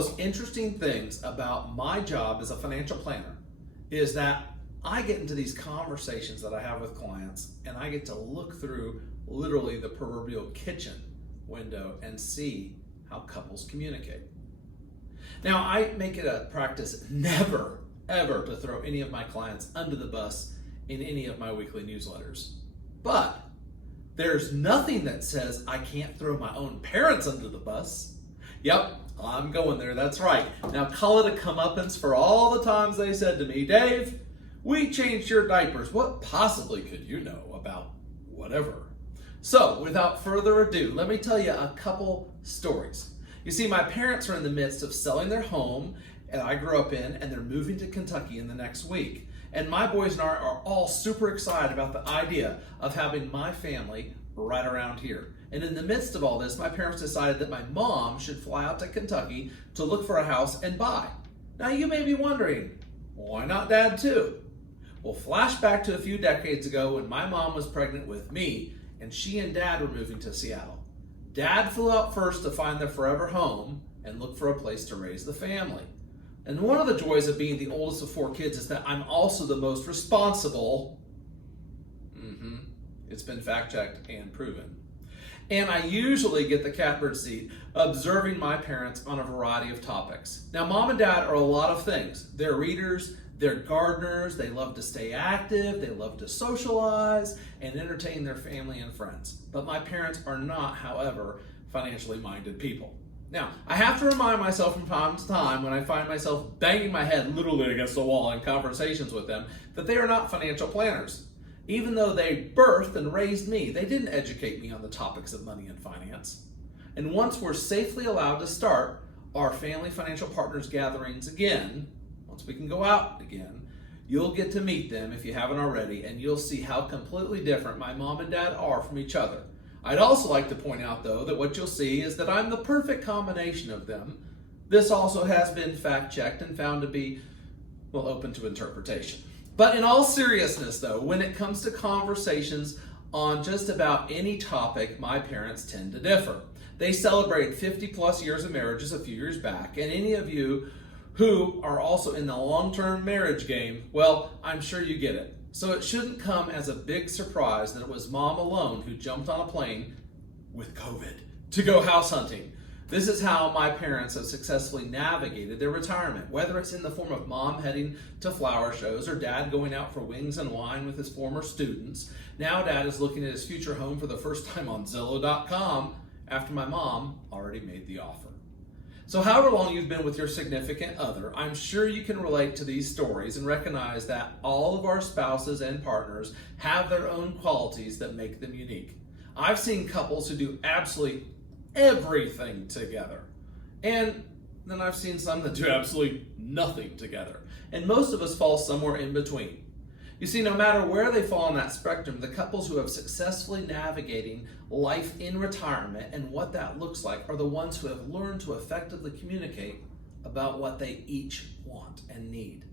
most interesting things about my job as a financial planner is that I get into these conversations that I have with clients and I get to look through literally the proverbial kitchen window and see how couples communicate. Now, I make it a practice never, ever to throw any of my clients under the bus in any of my weekly newsletters. But there's nothing that says I can't throw my own parents under the bus. Yep, I'm going there, that's right. Now call it a comeuppance for all the times they said to me, Dave, we changed your diapers. What possibly could you know about whatever? So without further ado, let me tell you a couple stories. You see, my parents are in the midst of selling their home that I grew up in, and they're moving to Kentucky in the next week. And my boys and I are all super excited about the idea of having my family right around here. And in the midst of all this, my parents decided that my mom should fly out to Kentucky to look for a house and buy. Now you may be wondering, why not Dad too? Well, flash back to a few decades ago when my mom was pregnant with me and she and Dad were moving to Seattle. Dad flew out first to find their forever home and look for a place to raise the family. And one of the joys of being the oldest of 4 kids is that I'm also the most responsible. It's been fact-checked and proven. And I usually get the catbird seat observing my parents on a variety of topics. Now, Mom and Dad are a lot of things. They're readers, they're gardeners, they love to stay active, they love to socialize and entertain their family and friends. But my parents are not, however, financially minded people. Now, I have to remind myself from time to time when I find myself banging my head literally against the wall in conversations with them that they are not financial planners. Even though they birthed and raised me, they didn't educate me on the topics of money and finance. And once we're safely allowed to start our family financial partners gatherings again, once we can go out again, you'll get to meet them if you haven't already, and you'll see how completely different my mom and dad are from each other. I'd also like to point out, though, that what you'll see is that I'm the perfect combination of them. This also has been fact-checked and found to be, well, open to interpretation. But in all seriousness, though, when it comes to conversations on just about any topic, my parents tend to differ. They celebrated 50 plus years of marriages a few years back, and any of you who are also in the long-term marriage game, well, I'm sure you get it. So it shouldn't come as a big surprise that it was Mom alone who jumped on a plane with COVID to go house hunting. This is how my parents have successfully navigated their retirement, whether it's in the form of Mom heading to flower shows or Dad going out for wings and wine with his former students. Now Dad is looking at his future home for the first time on Zillow.com after my mom already made the offer. So however long you've been with your significant other, I'm sure you can relate to these stories and recognize that all of our spouses and partners have their own qualities that make them unique. I've seen couples who do absolutely everything together. And then I've seen some that do absolutely nothing together. And most of us fall somewhere in between. You see, no matter where they fall on that spectrum, the couples who have successfully navigating life in retirement and what that looks like are the ones who have learned to effectively communicate about what they each want and need.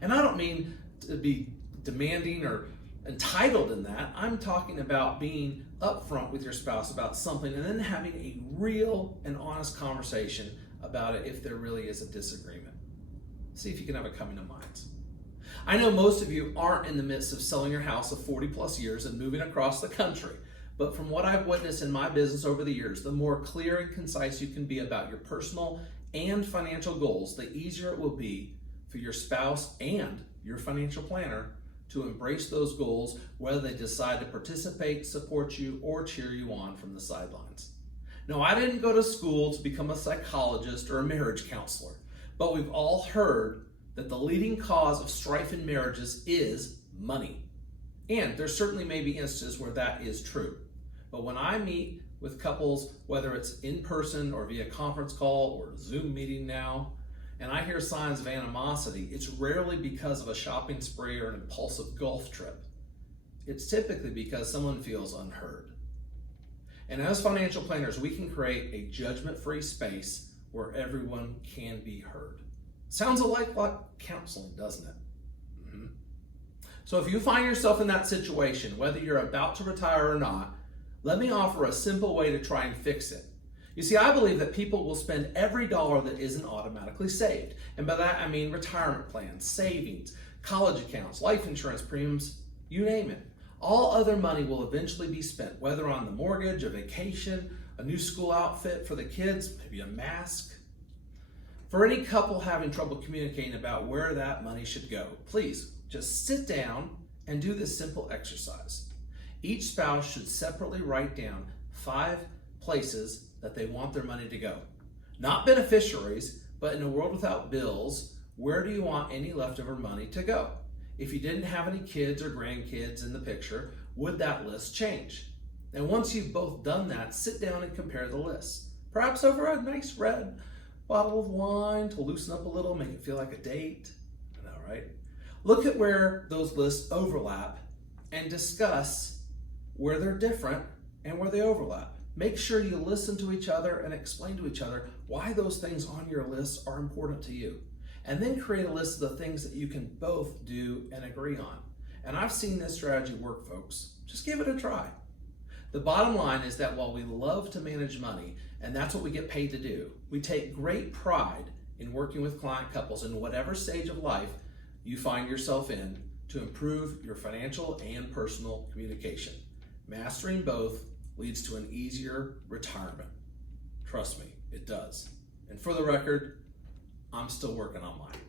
And I don't mean to be demanding or entitled in that. I'm talking about being upfront with your spouse about something and then having a real and honest conversation about it if there really is a disagreement. See if you can have a coming to minds. I know most of you aren't in the midst of selling your house of 40 plus years and moving across the country, but from what I've witnessed in my business over the years, the more clear and concise you can be about your personal and financial goals, the easier it will be for your spouse and your financial planner to embrace those goals, whether they decide to participate, support you, or cheer you on from the sidelines. Now, I didn't go to school to become a psychologist or a marriage counselor, but we've all heard that the leading cause of strife in marriages is money. And there certainly may be instances where that is true. But when I meet with couples, whether it's in person or via conference call or Zoom meeting now, and I hear signs of animosity, it's rarely because of a shopping spree or an impulsive golf trip. It's typically because someone feels unheard. And as financial planners, we can create a judgment-free space where everyone can be heard. Sounds like counseling, doesn't it? So if you find yourself in that situation, whether you're about to retire or not, let me offer a simple way to try and fix it. You see, I believe that people will spend every dollar that isn't automatically saved. And by that, I mean retirement plans, savings, college accounts, life insurance premiums, you name it. All other money will eventually be spent, whether on the mortgage, a vacation, a new school outfit for the kids, maybe a mask. For any couple having trouble communicating about where that money should go, please just sit down and do this simple exercise. Each spouse should separately write down 5 places that they want their money to go. Not beneficiaries, but in a world without bills, where do you want any leftover money to go? If you didn't have any kids or grandkids in the picture, would that list change? And once you've both done that, sit down and compare the lists. Perhaps over a nice red bottle of wine to loosen up a little, make it feel like a date. I know, right? Look at where those lists overlap and discuss where they're different and where they overlap. Make sure you listen to each other and explain to each other why those things on your list are important to you. And then create a list of the things that you can both do and agree on. And I've seen this strategy work, folks. Just give it a try. The bottom line is that while we love to manage money, and that's what we get paid to do, we take great pride in working with client couples in whatever stage of life you find yourself in to improve your financial and personal communication. Mastering both leads to an easier retirement. Trust me, it does. And for the record, I'm still working on mine.